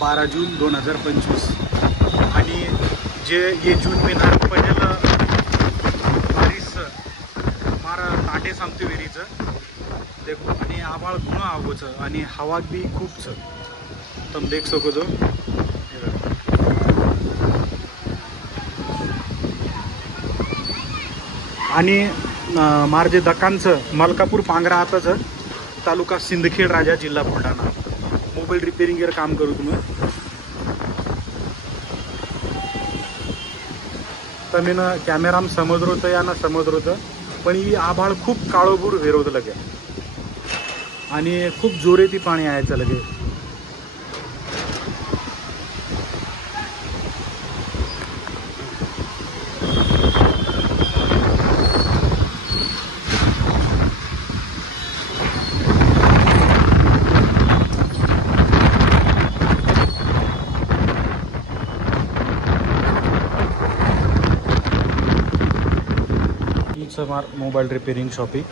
12 जून 2025 आणि जे ये जून महिना पहिलं बारिश मारा ताटे सांगतो विहिरीचं देखो आणि आभाळ घणं आवचं आणि हवा बी खूप छ तुम देख सको जो आणि मार्जे दक्कानचं मलकापूर पांगरा आताचं तालुका सिंदखेड राजा जिल्हा बुलढाणा मोबाईल रिपेरिंग काम करू तुम्ही तमीन कॅमेराम समजर होतं या ना समजर होतं पण ही आभाळ खूप काळोबूर विरोध लगे आणि खूप जोरेती पाणी यायचं लगे मोबाईल रिपेरिंग शॉपिंग